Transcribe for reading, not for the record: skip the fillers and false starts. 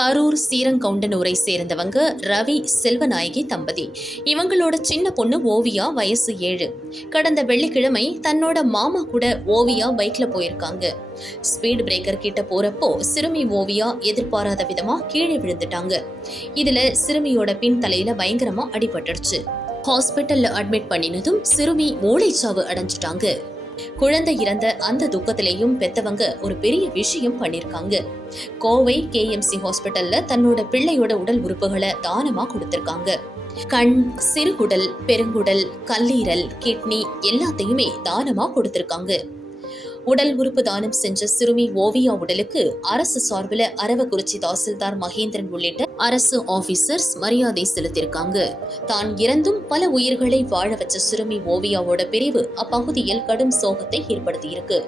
கரூர் சீரங்கவுண்டனூரை சேர்ந்தவங்க ரவி செல்வநாயகி தம்பதி. இவங்களோட சின்ன பொண்ணு ஓவியா, வயசு 7. கடந்த வெள்ளிக்கிழமை தன்னோட மாமா கூட ஓவியா பைக்ல போயிருக்காங்க. ஸ்பீட் பிரேக்கர் கிட்ட போறப்போ சிறுமி ஓவியா எதிர்பாராத விதமா கீழே விழுந்துட்டாங்க. இதுல சிறுமியோட பின் தலையில பயங்கரமா அடிபட்டுடுச்சு. ஹாஸ்பிட்டல்ல அட்மிட் பண்ணினதும் சிறுமி மூளைச்சாவு அடைஞ்சிட்டாங்க. குழந்தை இறந்த அந்த துக்கத்திலையும் பெத்தவங்க ஒரு பெரிய விஷயம் பண்ணிருக்காங்க. கோவை KMC ஹாஸ்பிட்டல்ல தன்னோட பிள்ளையோட உடல் உறுப்புகளை தானமா கொடுத்திருக்காங்க. கண், சிறுகுடல், பெருங்குடல், கல்லீரல், கிட்னி எல்லாத்தையுமே தானமா கொடுத்திருக்காங்க. உடல் உறுப்பு தானம் செஞ்ச சிறுமி ஓவியா உடலுக்கு அரசு சார்பில் அரவக்குறிச்சி தாசில்தார் மகேந்திரன் உள்ளிட்ட அரசு ஆபீசர்ஸ் மரியாதை செலுத்தியிருக்காங்க. தான் இறந்தும் பல உயிர்களை வாழ வச்ச சிறுமி ஓவியாவோட பிரிவு அப்பகுதியில் கடும் சோகத்தை ஏற்படுத்தியிருக்கு.